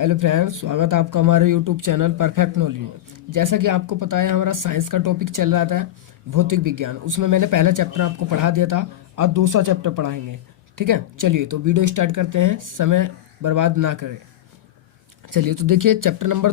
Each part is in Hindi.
हेलो फ्रेंड्स, स्वागत है आपका हमारे यूट्यूब चैनल परफेक्ट नॉलेज में। जैसा कि आपको पता है, हमारा साइंस का टॉपिक चल रहा था भौतिक विज्ञान। उसमें मैंने पहला चैप्टर आपको पढ़ा दिया था और दूसरा चैप्टर पढ़ाएंगे। ठीक है, चलिए तो वीडियो स्टार्ट करते हैं, समय बर्बाद ना करें। चलिए तो देखिए चैप्टर नंबर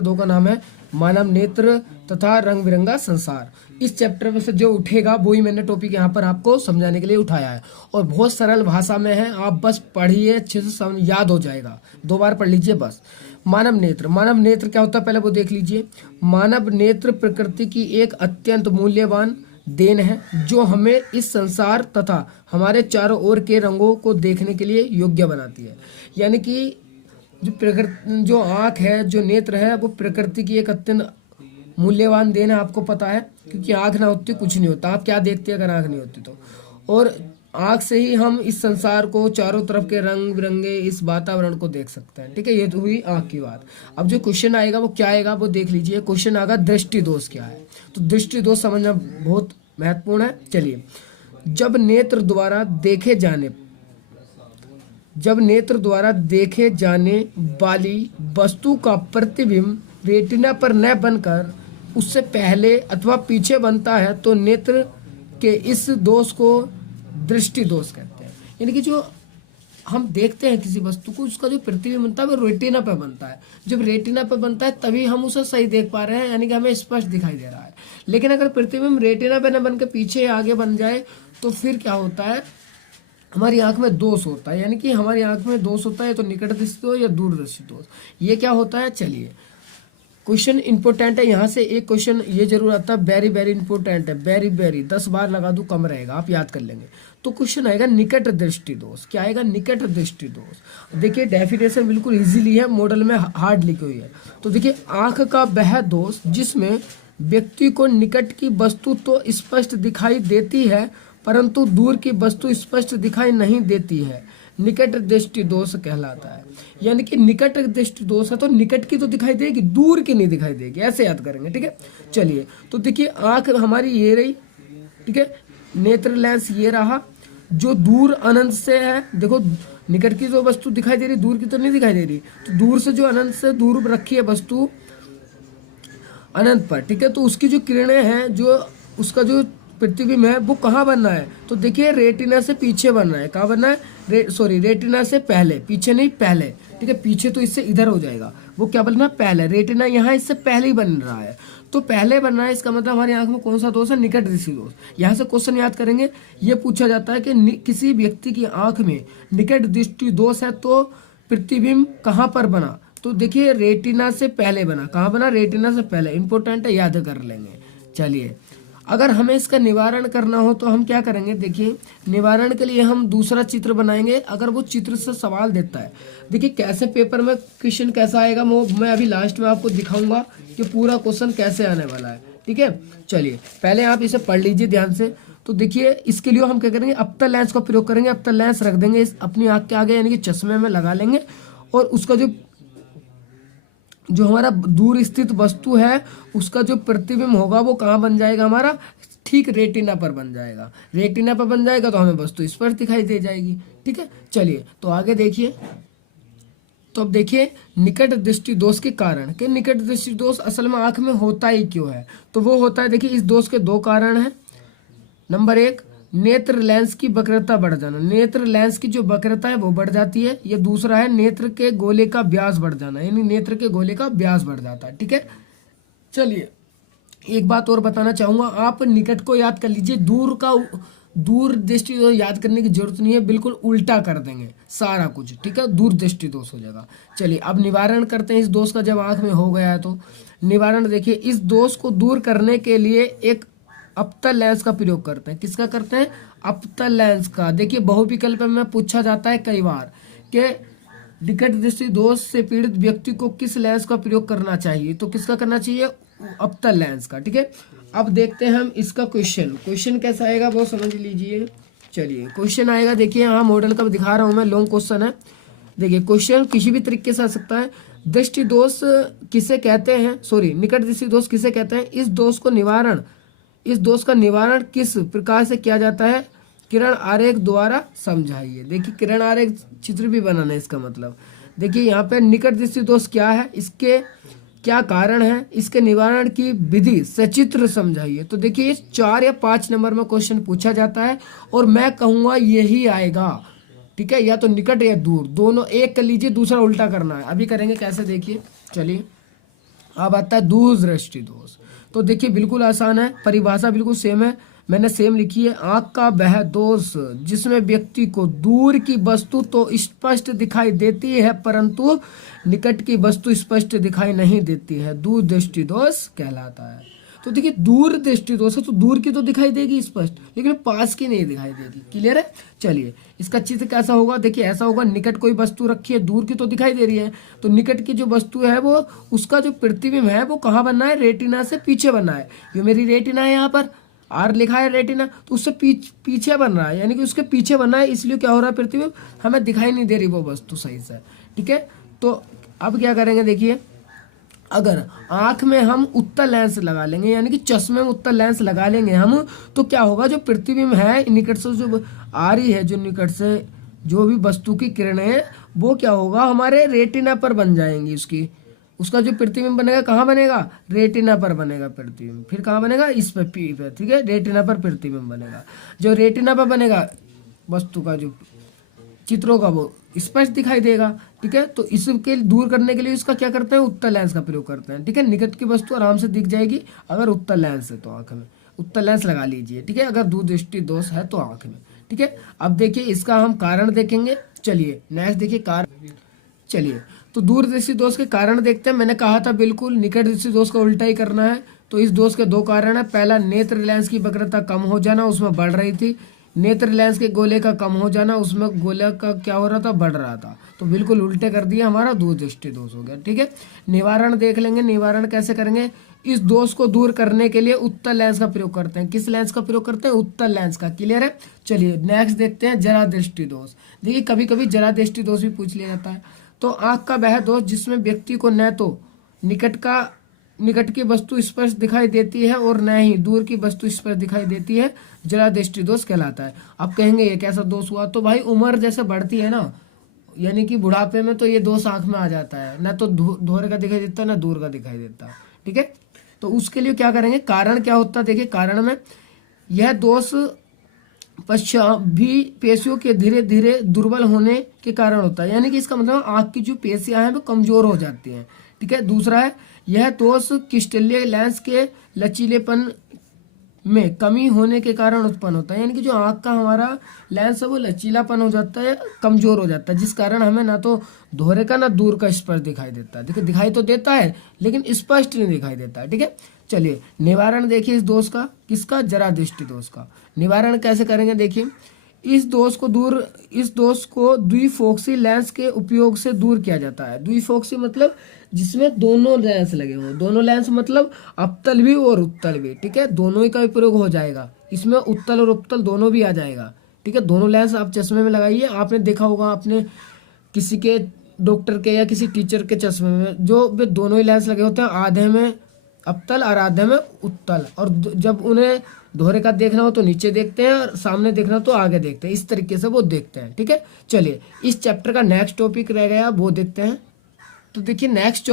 दो का नाम है मानव नेत्र तथा रंग बिरंगा संसार। इस चैप्टर में से जो उठेगा वो ही मैंने टॉपिक यहाँ पर आपको समझाने के लिए उठाया है, और बहुत सरल भाषा में है। आप बस पढ़िए, अच्छे से समझ याद हो जाएगा, 2 बार पढ़ लीजिए बस। मानव नेत्र क्या होता है पहले वो देख लीजिए। मानव नेत्र प्रकृति की एक अत्यंत मूल्यवान देन है, जो हमें इस संसार तथा हमारे चारों ओर के रंगों को देखने के लिए योग्य बनाती है। यानी कि जो आँख है, जो नेत्र है, वो प्रकृति की एक अत्यंत मूल्यवान देन है। आपको पता है, क्योंकि आँख ना होती कुछ नहीं होता। आप क्या देखते हैं अगर आँख नहीं होती तो? और आँख से ही हम इस संसार को, चारों तरफ के रंग बिरंगे इस वातावरण को देख सकते हैं। ठीक है, ये तो हुई आँख की बात। अब जो क्वेश्चन आएगा वो क्या आएगा वो देख लीजिए। क्वेश्चन आएगा दृष्टि दोष क्या है। तो दृष्टि दोष समझना बहुत महत्वपूर्ण है। चलिए, जब नेत्र द्वारा देखे जाने वाली वस्तु का प्रतिबिंब रेटिना पर न बनकर उससे पहले अथवा पीछे बनता है तो नेत्र के इस दोष को दृष्टि दोष कहते हैं। यानी कि जो हम देखते हैं किसी वस्तु को, उसका जो प्रतिबिंब बनता है वो रेटिना पर बनता है। जब रेटिना पर बनता है तभी हम उसे सही देख पा रहे हैं, यानी कि हमें स्पष्ट दिखाई दे रहा है। लेकिन अगर प्रतिबिंब रेटिना पर न बन के पीछे आगे बन जाए तो फिर क्या होता है, हमारी आंख में दोष होता है। यानी कि हमारी आंख में दोष होता है, तो निकट दृष्टि दोष या दूरदृष्टि दोष। ये क्या होता है, चलिए क्वेश्चन इंपोर्टेंट है। यहाँ से एक क्वेश्चन ये जरूर आता है, वेरी वेरी इंपोर्टेंट है, वेरी 10 बार लगा दूं कम रहेगा, आप याद कर लेंगे। तो क्वेश्चन आएगा निकट दृष्टि दोष। क्या आएगा, निकट दृष्टि दोष। देखिए डेफिनेशन बिल्कुल इजीली है, मॉडल में हार्ड लिखी हुई है। तो देखिए, आंख का वह दोष जिसमें व्यक्ति को निकट की वस्तु तो स्पष्ट दिखाई देती है परंतु दूर की वस्तु स्पष्ट दिखाई नहीं देती है, निकट दृष्टि दोष कहलाता है। यानी कि निकट दृष्टि दोष है तो निकट की तो दिखाई देगी, दूर की नहीं दिखाई देगी, ऐसे याद करेंगे। ठीक है, चलिए तो देखिए, आंख हमारी ये रही, ठीक है, नेत्र लेंस ये रहा, जो दूर अनंत से है। देखो, निकट की जो वस्तु दिखाई दे रही, दूर की तो नहीं दिखाई दे रही। तो दूर से जो अनंत से दूर रखी है वस्तु अनंत पर, ठीक है, तो उसकी जो किरणें हैं, जो उसका जो प्रतिबिंब है वो कहाँ बनना है, तो देखिए रेटिना से पीछे बनना है। कहाँ बनना है, रेटिना से पहले, पीछे नहीं पहले। ठीक है, पीछे तो इससे इधर हो जाएगा, वो क्या बनना है, पहले। रेटिना यहाँ इससे पहले ही बन रहा है, तो पहले बनना है। इसका मतलब हमारी आंख में कौन सा दोष है, निकट दृष्टि दोष। यहाँ से क्वेश्चन याद करेंगे, ये पूछा जाता है कि किसी व्यक्ति की आंख में निकट दृष्टि दोष है तो प्रतिबिंब कहाँ पर बना, तो देखिए रेटिना से पहले बना। कहाँ बना, रेटिना से पहले। इंपॉर्टेंट है, याद कर लेंगे। चलिए, अगर हमें इसका निवारण करना हो तो हम क्या करेंगे, देखिए निवारण के लिए हम दूसरा चित्र बनाएंगे। अगर वो चित्र से सवाल देता है, देखिए कैसे पेपर में क्वेश्चन कैसा आएगा वो मैं अभी लास्ट में आपको दिखाऊंगा कि पूरा क्वेश्चन कैसे आने वाला है। ठीक है, चलिए पहले आप इसे पढ़ लीजिए ध्यान से। तो देखिए, इसके लिए हम क्या करेंगे, अप्तर लेंस का प्रयोग करेंगे। अप्तर लेंस रख देंगे अपनी आँख के आगे, यानी कि चश्मे में लगा लेंगे, और उसका जो हमारा दूर स्थित वस्तु है उसका जो प्रतिबिंब होगा वो कहाँ बन जाएगा, हमारा ठीक रेटिना पर बन जाएगा। रेटिना पर बन जाएगा तो हमें वस्तु स्पष्ट दिखाई दे जाएगी। ठीक है, चलिए तो आगे देखिए। तो अब देखिए निकट दृष्टि दोष के कारण, कि निकट दृष्टि दोष असल में आंख में होता ही क्यों है, तो वो होता है, देखिए इस दोष के 2 कारण हैं। नंबर 1, नेत्र लेंस की वक्रता बढ़ जाना। नेत्र लेंस की जो वक्रता है वो बढ़ जाती है। ये दूसरा है, नेत्र के गोले का व्यास बढ़ जाना, यानी नेत्र के गोले का व्यास बढ़ जाता है। ठीक है, चलिए एक बात और बताना चाहूंगा, आप निकट को याद कर लीजिए, दूर दृष्टि दोष याद करने की जरूरत नहीं है, बिल्कुल उल्टा कर देंगे सारा कुछ। ठीक है, दूर दृष्टि दोष हो जाएगा। चलिए अब निवारण करते हैं इस दोष का। जब आंख में हो गया है तो निवारण देखिए, इस दोष को दूर करने के लिए एक अप्तर लेंस का प्रयोग करते हैं। किसका करते हैं, अप्तर लेंस का। देखिए बहुविकल्प में पूछा जाता है कई बार कि निकट दृष्टि दोष से पीड़ित व्यक्ति को किस लेंस का प्रयोग करना चाहिए, तो किसका करना चाहिए, अप्तर लेंस का। ठीक है, अब देखते हैं हम इसका क्वेश्चन कैसा आएगा वो समझ लीजिए। चलिए क्वेश्चन आएगा, देखिए यहाँ मॉडल का दिखा रहा हूँ मैं, लॉन्ग क्वेश्चन है। देखिए क्वेश्चन किसी भी तरीके से आ सकता है। दृष्टि दोष किसे कहते हैं, निकट दृष्टि दोष किसे कहते हैं, इस दोष का निवारण किस प्रकार से किया जाता है, किरण आरेख द्वारा समझाइए। देखिए किरण आरेख चित्र भी बनाना है, इसका मतलब देखिए यहाँ पे निकट दृष्टि दोष क्या है, इसके क्या कारण है, इसके निवारण की विधि सचित्र समझाइए। तो देखिए 4 या 5 नंबर में क्वेश्चन पूछा जाता है और मैं कहूँगा यही आएगा, ठीक है, या तो निकट या दूर, दोनों एक कर लीजिए, दूसरा उल्टा करना है। अभी करेंगे कैसे, देखिए चलिए। अब आता है दूर दृष्टि दोष। तो देखिए बिल्कुल आसान है, परिभाषा बिल्कुल सेम है, मैंने सेम लिखी है। आंख का वह दोष जिसमें व्यक्ति को दूर की वस्तु तो स्पष्ट दिखाई देती है परंतु निकट की वस्तु स्पष्ट दिखाई नहीं देती है, दूर दृष्टि दोष कहलाता है। तो देखिए दूर दृष्टि दोष है तो दूर की तो दिखाई देगी स्पष्ट, लेकिन पास की नहीं दिखाई देगी। क्लियर है। चलिए इसका चित्र कैसा होगा, देखिए ऐसा होगा, निकट कोई वस्तु रखी है, दूर की तो दिखाई दे रही है, तो निकट की जो वस्तु है वो उसका जो प्रतिबिंब है वो कहाँ बनना है, रेटिना से पीछे बनना है। ये मेरी रेटिना है, यहाँ पर आर लिखा है रेटिना, तो उससे पीछे बन रहा है, यानी कि उसके पीछे बनना है, इसलिए क्या हो रहा है, प्रतिबिंब हमें दिखाई नहीं दे रही वो वस्तु सही से। ठीक है, तो अब क्या करेंगे, देखिए अगर आंख में हम उत्तल लेंस लगा लेंगे, यानी कि चश्मे में उत्तल लेंस लगा लेंगे हम, तो क्या होगा, जो प्रतिबिंब है निकट से जो आ रही है, जो निकट से जो भी वस्तु की किरणें हैं वो क्या होगा, हमारे रेटिना पर बन जाएंगी। उसका जो प्रतिबिंब बनेगा कहाँ बनेगा, रेटिना पर बनेगा प्रतिबिंब। फिर कहाँ बनेगा, इस पर पी पर, ठीक है, रेटिना पर प्रतिबिंब बनेगा। जो रेटिना पर बनेगा वस्तु का जो चित्रों का वो स्पष्ट दिखाई देगा। ठीक है, तो इसके दूर करने के लिए इसका क्या करते हैं, उत्तल लेंस का प्रयोग करते हैं। ठीक है, निकट की वस्तु आराम से दिख जाएगी अगर उत्तल लेंस है तो आंख में उत्तल लेंस लगा लीजिए। ठीक है, अगर दूर दृष्टि दोष है तो आंख में। ठीक है, अब देखिए इसका हम कारण देखेंगे। चलिए नेक्स्ट देखिए कारण। चलिए तो दूर दृष्टि दोष के कारण देखते हैं। मैंने कहा था बिल्कुल निकट दृष्टि दोष का उल्टा ही करना है। तो इस दोष के 2 कारण है। पहला, नेत्र लेंस की वक्रता कम हो जाना, उसमें बढ़ रही थी। नेत्र लेंस के गोले का कम हो जाना, उसमें गोले का क्या हो रहा था, बढ़ रहा था। तो बिल्कुल उल्टे कर दिया, हमारा दूर दृष्टि दोष हो गया। ठीक है, निवारण देख लेंगे। निवारण कैसे करेंगे, इस दोष को दूर करने के लिए उत्तल लेंस का प्रयोग करते हैं। किस लेंस का प्रयोग करते हैं, उत्तल लेंस का। क्लियर है। चलिए नेक्स्ट देखते हैं जरा दृष्टि दोष। देखिए कभी कभी जरा दृष्टि दोष भी पूछ लिया जाता है। तो आंख का वह दोष जिसमें व्यक्ति को न तो निकट की वस्तु स्पष्ट दिखाई देती है और न ही दूर की वस्तु स्पष्ट दिखाई देती है, जरा दृष्टि दोष कहलाता है। अब कहेंगे ये कैसा दोष हुआ, तो भाई उम्र जैसे बढ़ती है ना, यानी कि बुढ़ापे में तो ये दोष आंख में आ जाता है, ना तो धोरे का दिखाई देता है ना दूर का दिखाई देता है। ठीक है, तो उसके लिए क्या करेंगे, कारण क्या होता है। देखिए कारण में यह दोष पश्चात भी पेशियों के धीरे धीरे दुर्बल होने के कारण होता है, यानी कि इसका मतलब आंख की जो पेशियां हैं वो कमजोर हो जाती हैं। ठीक है, दूसरा है यह दोष क्रिस्टलीय लेंस के लचीलेपन में कमी होने के कारण उत्पन्न होता है, यानी कि जो आंख का हमारा लेंस है वो लचीलापन हो जाता है, कमजोर हो जाता है, जिस कारण हमें ना तो दोहरे का ना दूर का स्पष्ट दिखाई देता है। देखिए दिखाई तो देता है लेकिन स्पष्ट नहीं दिखाई देता है। ठीक है, चलिए निवारण देखिए इस दोष का, किसका, जरा दृष्टि दोष का। निवारण कैसे करेंगे, देखिए इस दोष को द्विफोक्सी लेंस के उपयोग से दूर किया जाता है। द्विफोक्सी मतलब जिसमें दोनों लेंस लगे हों, दोनों लेंस मतलब अवतल भी और उत्तल भी। ठीक है, दोनों ही का प्रयोग हो जाएगा, इसमें उत्तल और उपतल दोनों भी आ जाएगा। ठीक है, दोनों लेंस आप चश्मे में लगाइए। आपने देखा होगा आपने किसी के डॉक्टर के या किसी टीचर के चश्मे में जो दोनों ही लेंस लगे होते हैं, आधे में अवतल और आधे में उत्तल, और जब उन्हें दोहरे का देखना हो तो नीचे देखते हैं और सामने देखना हो तो आगे देखते हैं, इस तरीके से वो देखते हैं। ठीक है, चलिए इस चैप्टर का नेक्स्ट टॉपिक रह गया वो देखते हैं। तो देखिए नेक्स्ट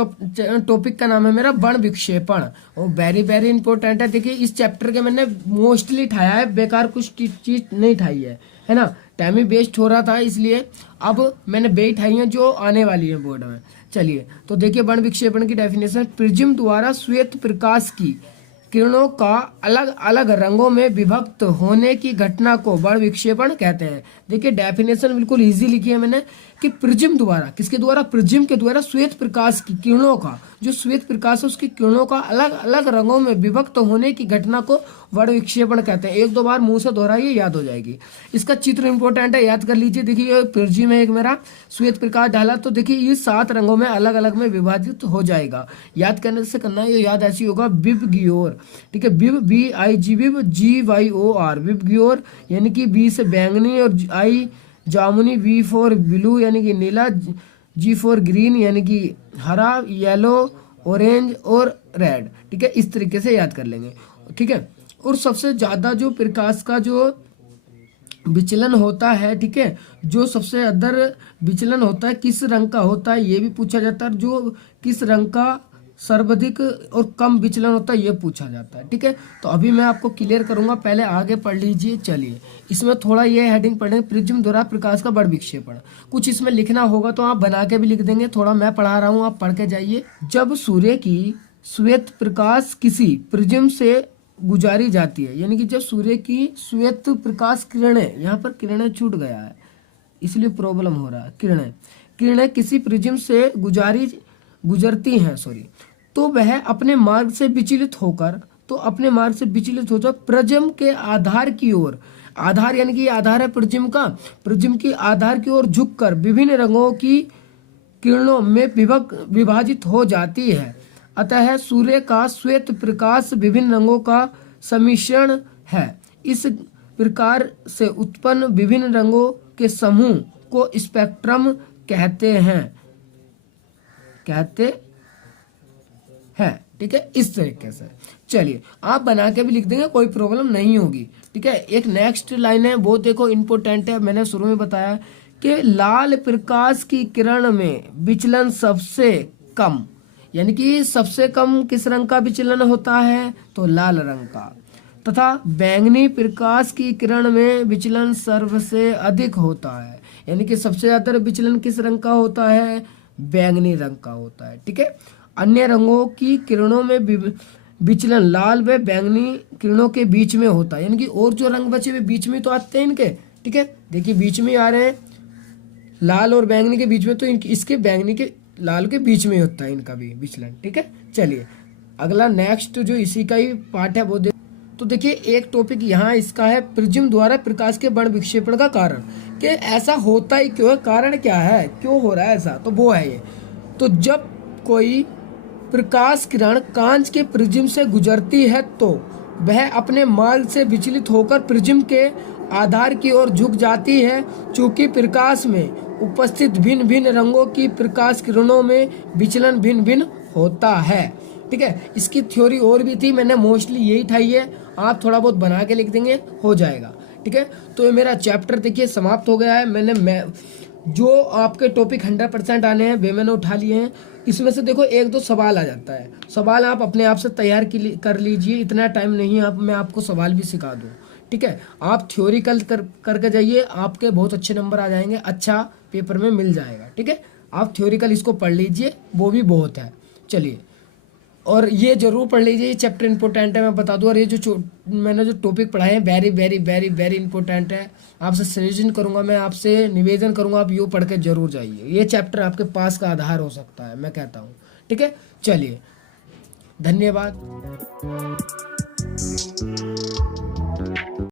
टॉपिक का नाम है मेरा वर्ण विक्षेपण, और वेरी वेरी इंपॉर्टेंट है। देखिए इस चैप्टर के मैंने मोस्टली ठाया है, बेकार कुछ चीज नहीं ठाई है ना, टाइम ही वेस्ट हो रहा था, इसलिए अब मैंने बे ठाई है जो आने वाली है बोर्ड में। चलिए तो देखिए वर्ण विक्षेपण की डेफिनेशन, प्रिज्म द्वारा श्वेत प्रकाश की किरणों का अलग अलग रंगों में विभक्त होने की घटना को वर्ण विक्षेपण कहते हैं। देखिए डेफिनेशन बिल्कुल इजी लिखी है मैंने कि प्रिज्म द्वारा, किसके द्वारा, प्रिज्म के द्वारा श्वेत प्रकाश की किरणों का, जो श्वेत प्रकाश है उसकी किरणों का अलग अलग रंगों में विभक्त होने की घटना को वर्ण विक्षेपण कहते हैं। 1-2 बार मुंह से दोहराइए, याद हो जाएगी। इसका चित्र इंपॉर्टेंट है, याद कर लीजिए। देखिए प्रिज्म है एक मेरा, श्वेत प्रकाश डाला तो देखिए ये 7 रंगों में अलग अलग में विभाजित हो जाएगा। याद करने से करना है, ये याद ऐसी होगा, विबग्योर। ठीक है, विब BIG, विब GYOR, विबग्योर, यानी कि बी से बैंगनी, और आई जामुनी, V फॉर ब्लू यानी कि नीला, G फॉर ग्रीन यानी कि हरा, येलो, ऑरेंज और रेड। ठीक है, इस तरीके से याद कर लेंगे। ठीक है, और सबसे ज्यादा जो प्रकाश का जो विचलन होता है, ठीक है, जो सबसे अदर विचलन होता है किस रंग का होता है ये भी पूछा जाता है, जो किस रंग का सर्वाधिक और कम विचलन होता है ये पूछा जाता है, ठीक है। तो अभी मैं आपको क्लियर करूंगा, पहले आगे पढ़ लीजिए। चलिए इसमें थोड़ा ये हेडिंग पढ़ेंगे, प्रिज्म द्वारा प्रकाश का बड़ विक्षेपण। कुछ इसमें लिखना होगा तो आप बना के भी लिख देंगे, थोड़ा मैं पढ़ा रहा हूँ आप पढ़ के जाइए। जब सूर्य की श्वेत प्रकाश किसी प्रिज्म से गुजारी जाती है, यानी कि जब सूर्य की श्वेत प्रकाश किरणें, यहाँ पर किरणें छूट गया है इसलिए प्रॉब्लम हो रहा है, किरणें किसी प्रिज्म से गुजरती हैं तो वह अपने मार्ग से विचलित होकर प्रिज्म के आधार की ओर, आधार यानी कि आधार है प्रिज्म की आधार की ओर झुककर विभिन्न रंगों की किरणों में विभाजित हो जाती है। अतः सूर्य का श्वेत प्रकाश विभिन्न रंगों का सम्मिश्रण है। इस प्रकार से उत्पन्न विभिन्न रंगों के समूह को स्पेक्ट्रम कहते हैं, ठीक है, इस तरीके से। चलिए आप बना के भी लिख देंगे, कोई प्रॉब्लम नहीं होगी, ठीक है। एक नेक्स्ट लाइन है, वो देखो इम्पोर्टेंट है, मैंने शुरू में बताया कि लाल प्रकाश की किरण में विचलन सबसे कम, यानी कि सबसे कम किस रंग का विचलन होता है तो लाल रंग का, तथा बैंगनी प्रकाश की किरण में विचलन सबसे अधिक होता है, यानी कि सबसे ज्यादा विचलन किस रंग का होता है बैंगनी रंग का होता है, ठीक है। अन्य रंगों की किरणों में विचलन लाल व बैंगनी किरणों के बीच में होता है, यानी कि और जो रंग बचे हुए बीच में तो आते हैं इनके, ठीक है, देखिए बीच में आ रहे हैं लाल और बैंगनी के बीच में, तो इसके बैंगनी के लाल के बीच में होता है इनका भी विचलन, ठीक है। चलिए अगला नेक्स्ट जो इसी का ही पार्ट है वो तो देखिए एक टॉपिक यहाँ इसका है, प्रिज्म द्वारा प्रकाश के बड़ विक्षेपण का कारण, कि ऐसा होता ही क्यों है, कारण क्या है, क्यों हो रहा है ऐसा, तो वो है ये। तो जब कोई प्रकाश किरण कांच के प्रिज्म से गुजरती है तो वह अपने मार्ग से विचलित होकर प्रिज्म के आधार की ओर झुक जाती है। चूंकि प्रकाश में उपस्थित भिन्न भिन्न रंगों की प्रकाश किरणों में विचलन भिन्न भिन्न होता है, ठीक है। इसकी थ्योरी और भी थी, मैंने मोस्टली यही ठाई है, आप थोड़ा बहुत बना के लिख देंगे हो जाएगा, ठीक है। तो ये मेरा चैप्टर देखिए समाप्त हो गया है। मैं जो आपके टॉपिक 100% आने हैं वे मैंने उठा लिए हैं। इसमें से देखो एक दो सवाल आ जाता है, सवाल आप अपने आप से तैयार कर लीजिए, इतना टाइम नहीं है, मैं आपको सवाल भी सिखा दूँ, ठीक है। आप थ्योरिकल करके जाइए, आपके बहुत अच्छे नंबर आ जाएंगे, अच्छा पेपर में मिल जाएगा, ठीक है। आप थ्योरिकल इसको पढ़ लीजिए, वो भी बहुत है। चलिए और ये जरूर पढ़ लीजिए, ये चैप्टर इंपॉर्टेंट है, मैं बता दूं। और ये जो मैंने जो टॉपिक पढ़ाए हैं very very very very important है। आपसे सजेशन करूंगा, मैं आपसे निवेदन करूंगा, आप ये पढ़ के जरूर जाइए, ये चैप्टर आपके पास का आधार हो सकता है, मैं कहता हूँ, ठीक है। चलिए धन्यवाद।